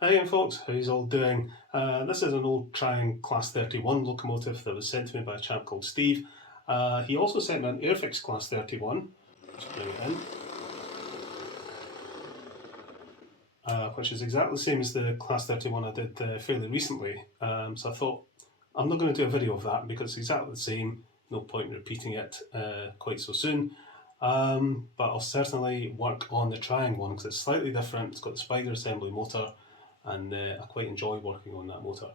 Hi again folks, how's all doing? This is an old Triang Class 31 locomotive that was sent to me by a chap called Steve. He also sent me an Airfix Class 31, just bring it in, which is exactly the same as the Class 31 I did fairly recently. So I thought, I'm not going to do a video of that because it's exactly the same, no point in repeating it quite so soon. But I'll certainly work on the Triang one because it's slightly different. It's got the spider assembly motor, and I quite enjoy working on that motor.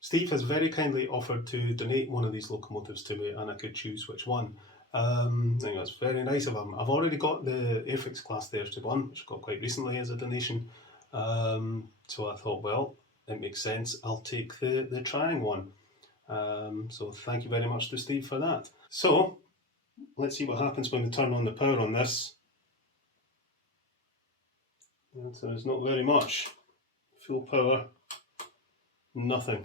Steve has very kindly offered to donate one of these locomotives to me, and I could choose which one. I think that's very nice of him. I've already got the Airfix Class 31, which I got quite recently as a donation. So I thought, well, it makes sense. I'll take the Triang one. So thank you very much to Steve for that. So let's see what happens when we turn on the power on this. And so there's not very much. Full power, nothing.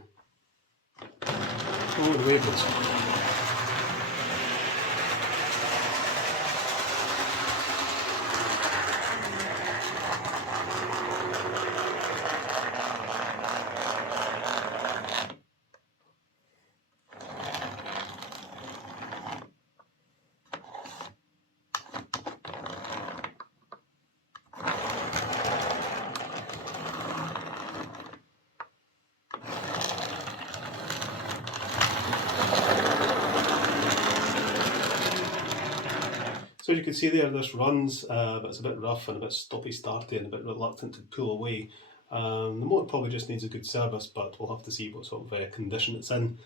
Oh, the wavelets. So as you can see there, this runs, but it's a bit rough and a bit stoppy-starty and a bit reluctant to pull away. The motor probably just needs a good service, but we'll have to see what sort of condition it's in.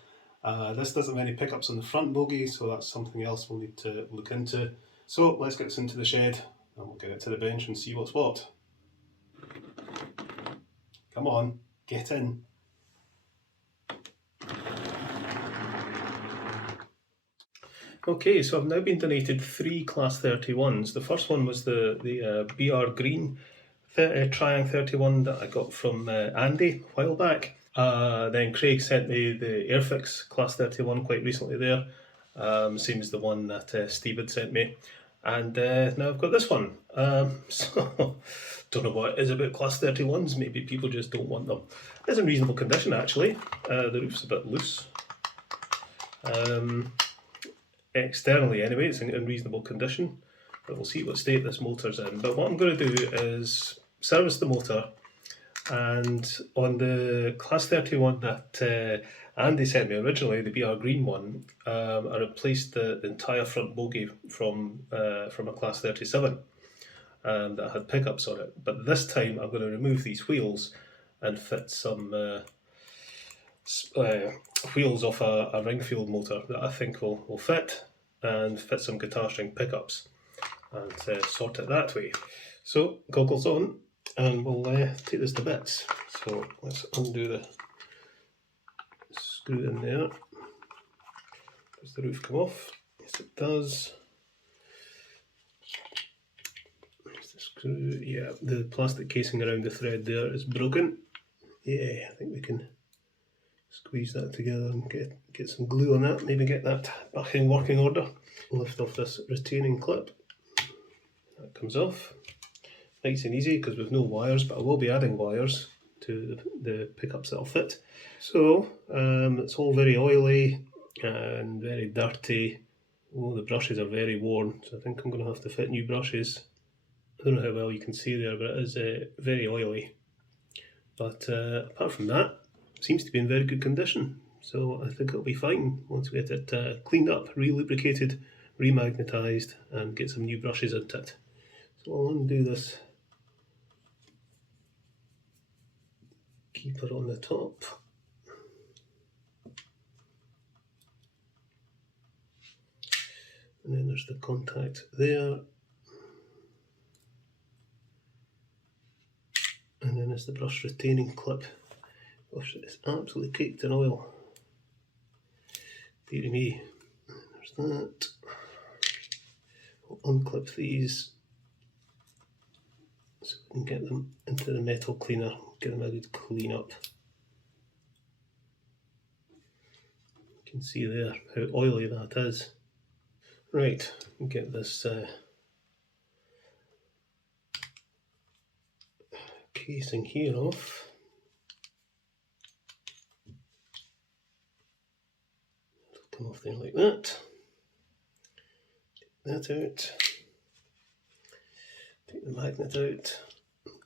This doesn't have any pickups on the front bogie, so that's something else we'll need to look into. So let's get this into the shed and we'll get it to the bench and see what's what. Come on, get in. Okay, so I've now been donated 3 Class 31s. The first one was the BR Green Triang 31 that I got from Andy a while back. Then Craig sent me the Airfix Class 31 quite recently there, same as the one that Steve had sent me. And now I've got this one. So, don't know what it is about Class 31s, maybe people just don't want them. It's in reasonable condition actually, the roof's a bit loose. Externally anyway, it's in reasonable condition, but we'll see what state this motor's in. But what I'm going to do is service the motor, and on the Class 31 that Andy sent me originally, the BR Green one, I replaced the entire front bogie from a Class 37 that had pickups on it. But this time I'm going to remove these wheels and fit some wheels off a Ringfield motor that I think will fit, and fit some guitar string pickups and sort it that way. So goggles on and we'll take this to bits. So let's undo the screw in there. Does the roof come off? Yes it does. There's the screw. Yeah, the plastic casing around the thread there is broken. Yeah, I think we can squeeze that together and get some glue on that, maybe get that back in working order. Lift off this retaining clip. That comes off. Nice and easy because we've no wires, but I will be adding wires to the pickups that'll fit. So it's all very oily and very dirty. Oh, the brushes are very worn, so I think I'm going to have to fit new brushes. I don't know how well you can see there, but it is very oily. But apart from that, seems to be in very good condition, so I think it'll be fine once we get it cleaned up, re-lubricated, remagnetised, and get some new brushes into it. So I'll undo this keeper on the top. And then there's the contact there. And then there's the brush retaining clip. Gosh, it's absolutely caked in oil. Dear me. There's that. We'll unclip these so we can get them into the metal cleaner, get them a good clean up. You can see there how oily that is. Right, get this casing here off. there like that. Take that out. Take the magnet out.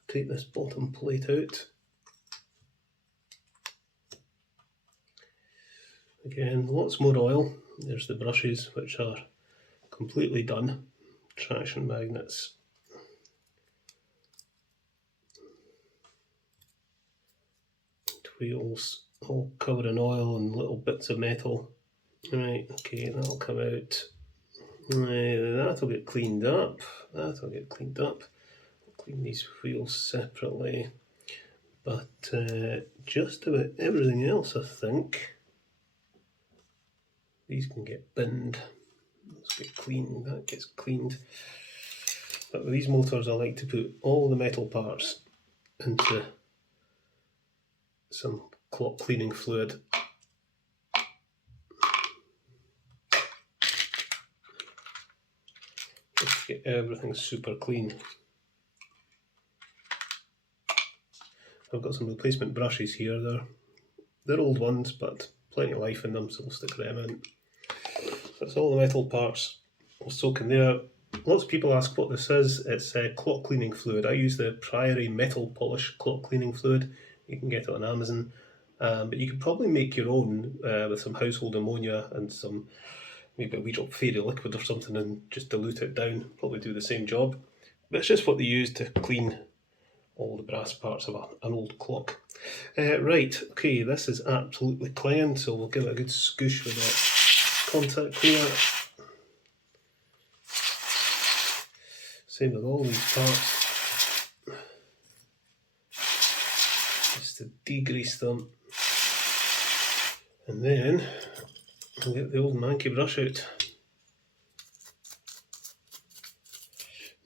Take this bottom plate out. Again, lots more oil. There's the brushes, which are completely done. Traction magnets. Wheels all covered in oil and little bits of metal. Right, okay, that'll come out. Right, that'll get cleaned up. That'll get cleaned up. I'll clean these wheels separately. But just about everything else, I think. These can get binned. Let's get cleaned. That gets cleaned. But with these motors, I like to put all the metal parts into some clock cleaning fluid. Just to get everything super clean. I've got some replacement brushes here. They're old ones, but plenty of life in them, so we'll stick them in. That's all the metal parts. We'll soak in there. Lots of people ask what this is. It's clock cleaning fluid. I use the Priory Metal Polish clock cleaning fluid. You can get it on Amazon. But you could probably make your own with some household ammonia and some, maybe a wee drop fairy liquid or something, and just dilute it down. Probably do the same job. But it's just what they use to clean all the brass parts of an old clock. Right, okay, this is absolutely clean, so we'll give it a good scoosh with that contact cleaner. Same with all these parts. Just to degrease them. And then I'll get the old manky brush out.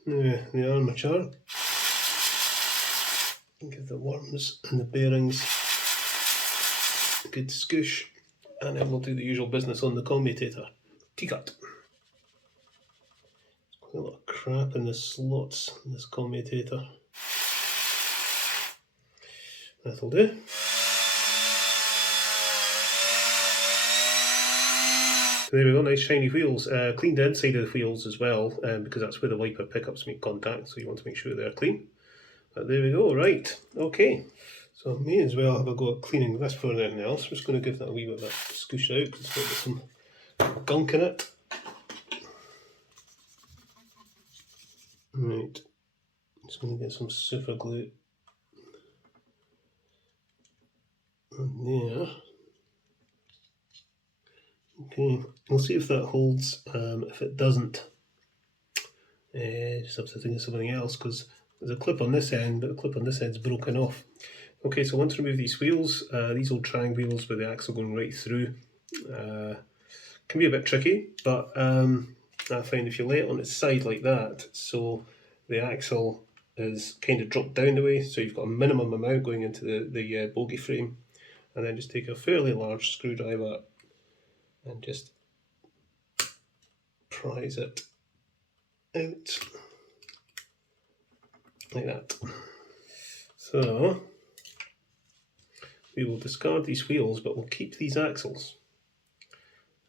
Now, the armature. Give the worms and the bearings a good scoosh, and then we'll do the usual business on the commutator. T-cut. Quite a lot of crap in the slots in this commutator. That'll do. There we go, nice shiny wheels. Cleaned the inside of the wheels as well, because that's where the wiper pickups make contact, so you want to make sure they're clean. But there we go, right, okay. So I may as well have a go at cleaning this before anything else. I'm just going to give that a wee bit of a scoosh out, because it's got some gunk in it. Right, just going to get some super glue on there. Okay, we'll see if that holds. If it doesn't, just have to think of something else, because there's a clip on this end, but the clip on this end's broken off. Okay, so once we remove these wheels, these old triangle wheels with the axle going right through, can be a bit tricky, but I find if you lay it on its side like that, so the axle is kind of dropped down the way, so you've got a minimum amount going into the bogie frame, and then just take a fairly large screwdriver and just prise it out like that. So we will discard these wheels, but we'll keep these axles,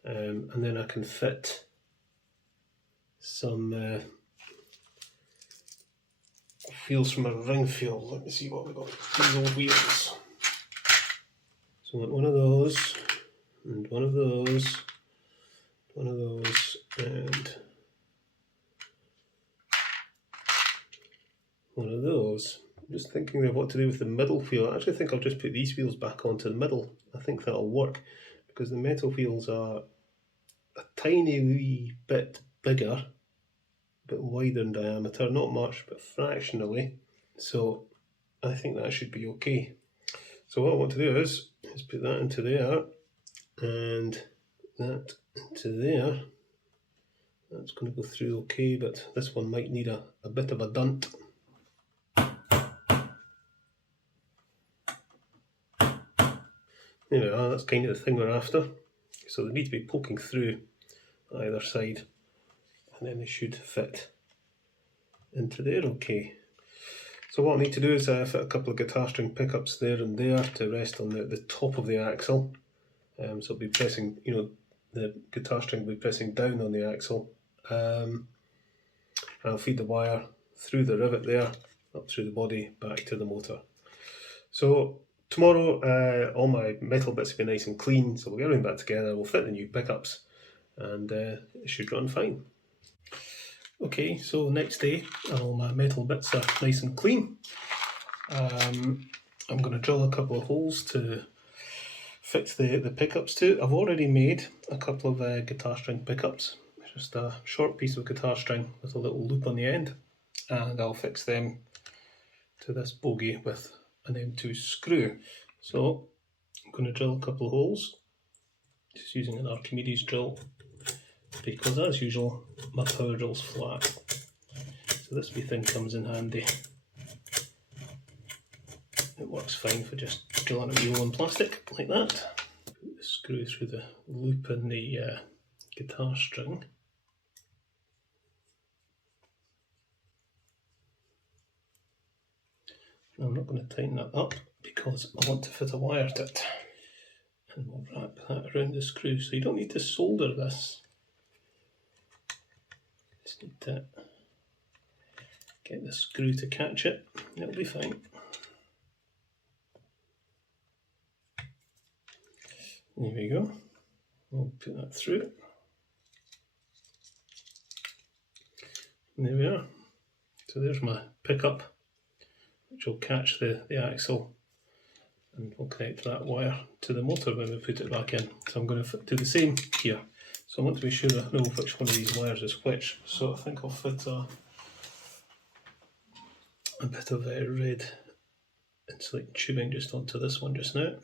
and then I can fit some wheels from a ring field. Let me see what we got. These old wheels. So one of those, and one of those, one of those, and one of those. I'm just thinking of what to do with the middle wheel. I actually think I'll just put these wheels back onto the middle. I think that'll work, because the metal wheels are a tiny wee bit bigger, a bit wider in diameter, not much, but fractionally. So I think that should be okay. So what I want to do is put that into there, and that into there. That's going to go through okay, but this one might need a bit of a dunt. There we are, that's kind of the thing we're after. So they need to be poking through either side, and then they should fit into there okay. So what I need to do is fit a couple of guitar string pickups there and there to rest on the top of the axle. So I'll be pressing, the guitar string will be pressing down on the axle. I'll feed the wire through the rivet there, up through the body, back to the motor. So tomorrow all my metal bits will be nice and clean, so we'll get everything back together, we'll fit the new pickups, and it should run fine. Okay, so next day, all my metal bits are nice and clean. I'm going to drill a couple of holes to fix the pickups to. I've already made a couple of guitar string pickups. Just a short piece of guitar string with a little loop on the end, and I'll fix them to this bogie with an M2 screw. So I'm going to drill a couple of holes, just using an Archimedes drill, because as usual my power drill's flat. So this wee thing comes in handy. It works fine for just drilling a wheel on plastic like that. Put the screw through the loop in the guitar string. I'm not going to tighten that up because I want to fit a wire to it. And we'll wrap that around the screw. So you don't need to solder this. Just need to get the screw to catch it. It'll be fine. There we go. We'll put that through. And there we are. So there's my pickup, which will catch the axle, and we'll connect that wire to the motor when we put it back in. So I'm going to do the same here. So I want to be sure I know which one of these wires is which. So I think I'll fit a bit of red insulating tubing just onto this one just now.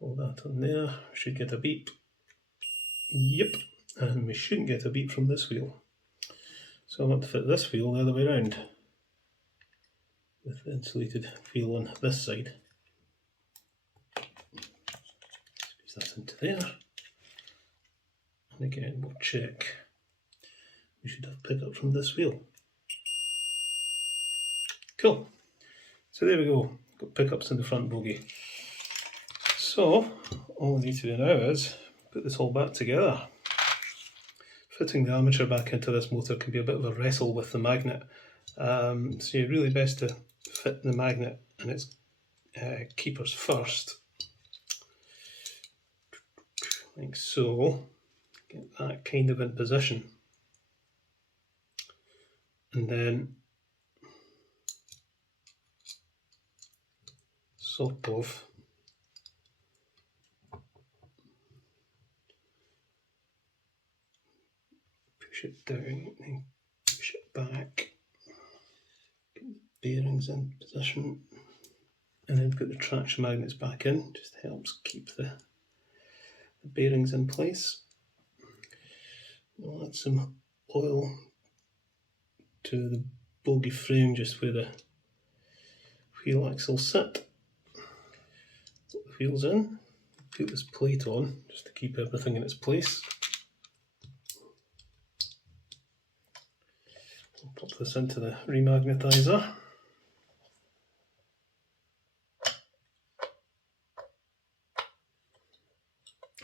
Hold that on there, should get a beep. Yep, and we shouldn't get a beep from this wheel. So I want to fit this wheel the other way around, with the insulated wheel on this side. Squeeze that into there. And again, we'll check. We should have pickup from this wheel. Cool. So there we go. Got pickups in the front bogie. So all we need to do now is put this all back together. Fitting the armature back into this motor can be a bit of a wrestle with the magnet. So you're really best to fit the magnet and its keepers first, like so. Get that kind of in position, and then sort of push it down and push it back. Get the bearings in position, and then put the traction magnets back in. Just helps keep the bearings in place. I'll add some oil to the bogie frame just where the wheel axle sit. Put the wheels in, put this plate on just to keep everything in its place. I'll pop this into the remagnetizer.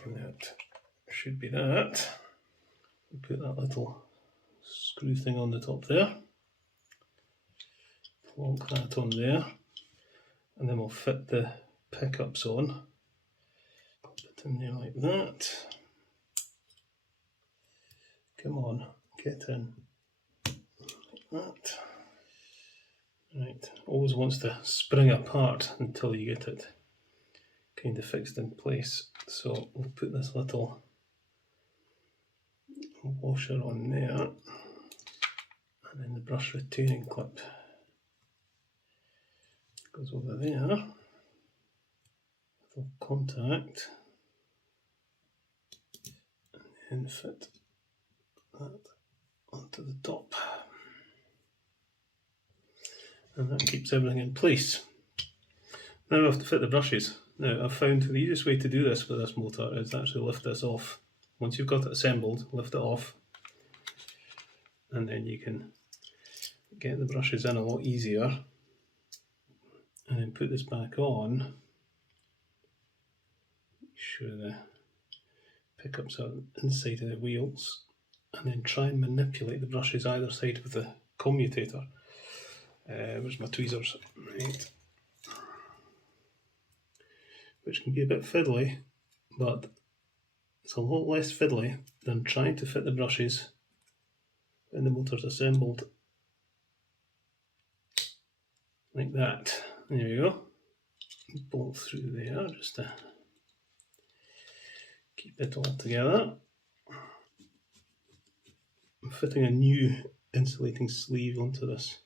And that should be that. We'll put that little screw thing on the top there. Plonk that on there. And then we'll fit the pickups on. Pop it in there like that. Come on, get in. Like that. Right, always wants to spring apart until you get it kind of fixed in place. So we'll put this little washer on there, and then the brush retaining clip goes over there. Little contact, and then fit that onto the top, and that keeps everything in place. Now we have to fit the brushes. Now I've found the easiest way to do this with this motor is to actually lift this off. Once you've got it assembled, lift it off, and then you can get the brushes in a lot easier, and then put this back on. Make sure the pickups on the inside of the wheels, and then try and manipulate the brushes either side of the commutator. Where's my tweezers? Right. Which can be a bit fiddly, but it's a lot less fiddly than trying to fit the brushes when the motor's assembled. Like that. There you go. Bolt through there just to keep it all together. I'm fitting a new insulating sleeve onto this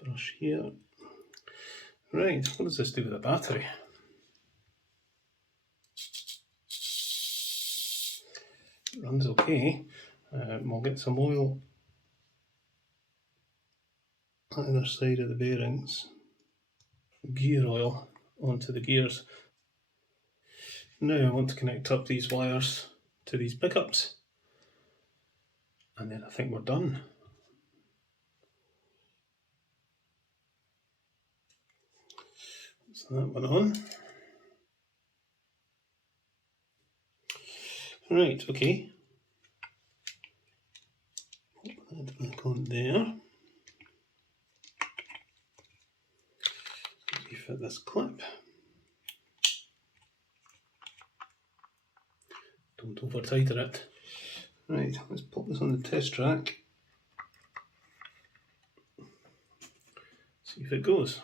brush here. Right, what does this do with the battery? It runs okay. We'll get some oil on either side of the bearings. Gear oil onto the gears. Now I want to connect up these wires to these pickups, and then I think we're done. So that one on. Right, okay. Put that back on there. Refit this clip. Don't over tighten it. Right, let's pop this on the test track. See if it goes.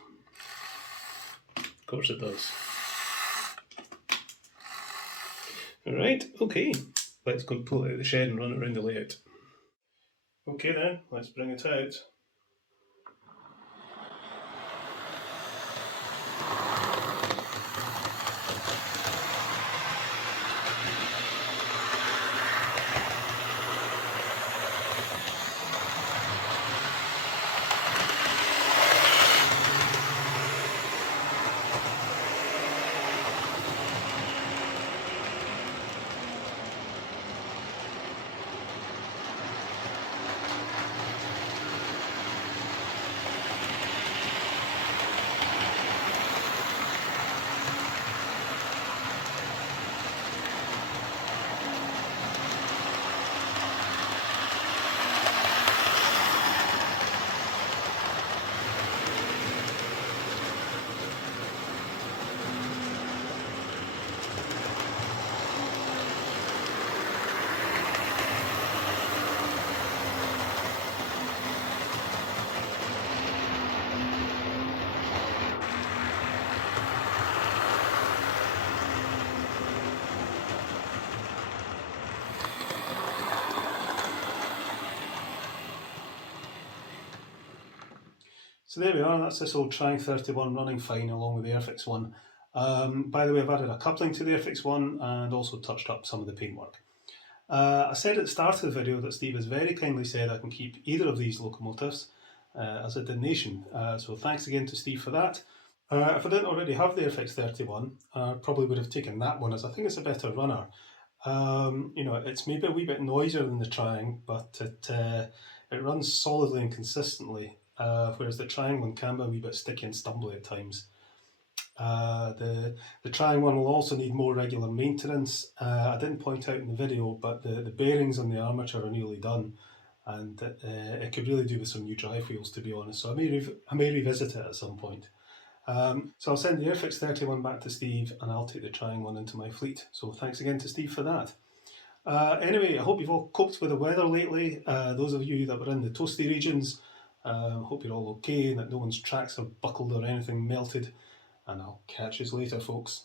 Of course it does. Alright, okay. Let's go pull it out of the shed and run it around the layout. Okay then, let's bring it out. So there we are, that's this old Triang 31 running fine along with the Airfix one. By the way, I've added a coupling to the Airfix one and also touched up some of the paintwork. I said at the start of the video that Steve has very kindly said I can keep either of these locomotives as a donation. So thanks again to Steve for that. If I didn't already have the Airfix 31, I probably would have taken that one as I think it's a better runner. You know, it's maybe a wee bit noisier than the Triang, but it runs solidly and consistently. Whereas the Triang one can be a wee bit sticky and stumbly at times. The Triang one will also need more regular maintenance. I didn't point out in the video, but the bearings on the armature are nearly done, and it could really do with some new drive wheels, to be honest. So I may revisit it at some point. So I'll send the Airfix 31 back to Steve, and I'll take the Triang one into my fleet. So thanks again to Steve for that. Anyway, I hope you've all coped with the weather lately. Those of you that were in the toasty regions, hope you're all okay and that no one's tracks have buckled or anything melted. And I'll catch you later, folks.